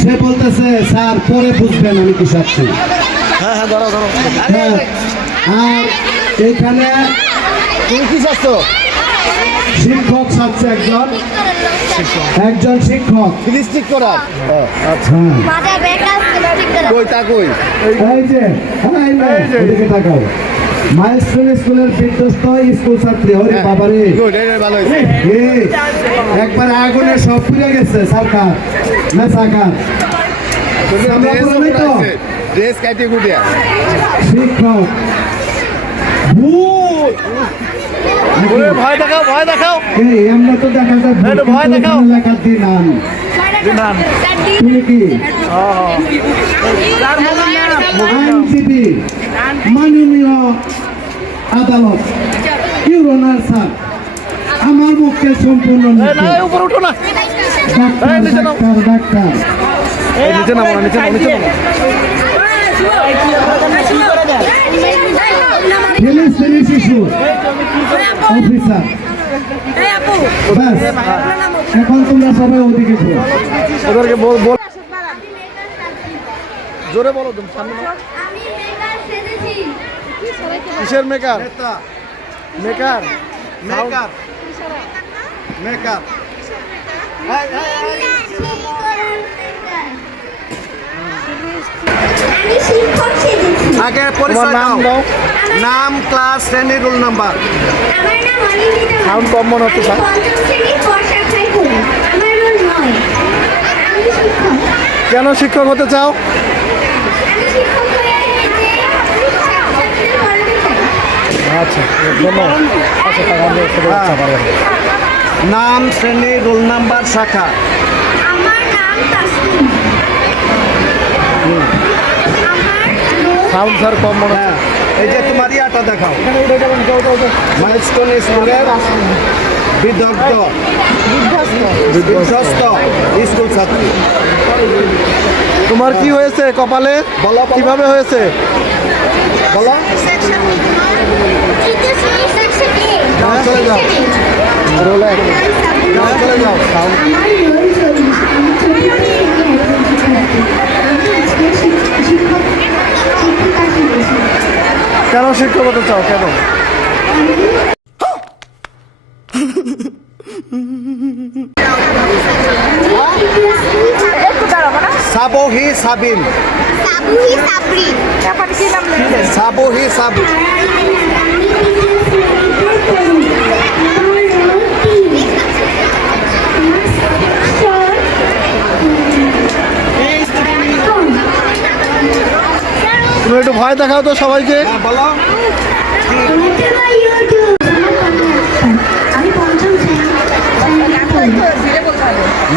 সে বলতেছে স্যার পরে বুঝবেন আমি কি চাচ্ছি। হ্যাঁ হ্যাঁ ধরো ধরো। হ্যাঁ, আর এখানে তুমি কি চাচ্ছ? শিক্ষক চাচ্ছে একজন শিক্ষক। প্লিস্টিক করার। আচ্ছা কই তা কই? এই যে এদিকে তাকাও। মাইলস্টোন স্কুলের বিধ্বস্ত স্কুল ছাত্রী। ওরে বাবারে, গুড, এই ভালো হয়েছে। একবার আগুনে সব পুড়ে গেছে। সরকার না সরকার ড্রেস কাটি গুটিয়া শিক্ষক ভয় দেখাও, ভয় দেখাও। এই আমরা তো দেখা যায় একটু ভয় দেখাও। লেখার দিন তুমি কি আইনজীবী মাননীয় আদালত ইউরোনার স্যার আমার মুখে সম্পূর্ণ উপরে উঠো না। ডাক্তার ডাক্তার ডাক্তার নিচে নামো, নিচে নামো, নিচে নামো। ফিলিস্তিনি শিশু অফিসার। ব্যাস, এখন তোমরা সবাই ওদিকে ঘুরো। ওদেরকে বল বল জোরে বলো তুমি সামনে বলো। কিসের মেকার? Maker maker maker. আগে পরিচয় দাও। নাম, ক্লাস, শ্রেণী, রোল নাম্বার। সাউন্ড কম মনে হচ্ছে স্যার। কেন শিক্ষক হতে চাও? আচ্ছা ধন্যবাদ। নাম, শ্রেণী, রোল নাম্বার, শাখা। সাউন্ড স্যার কম মনে হয়। এই যে তোমার ইয়াটা দেখাও। মাইলস্টোন স্কুলের বিধ্বস্ত স্কুল ছাত্রী। তোমার কি হয়েছে কপালে? বলো কিভাবে হয়েছে বলো। চলে যাও, রোলে চলে যাও। কেন শিক্ষক হতে চাও? কেন? সাবহি সাবিন, সাবহি সাবিন। তুমি একটু ভয় দেখাও তো সবাইকে। বলো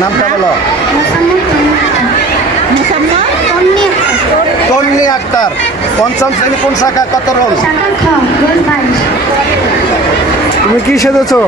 নামটা বলো। তন্নি আক্তার, পঞ্চম শ্রেণী, কোন শাখা, কত রোল? তুমি কি সেজেছো?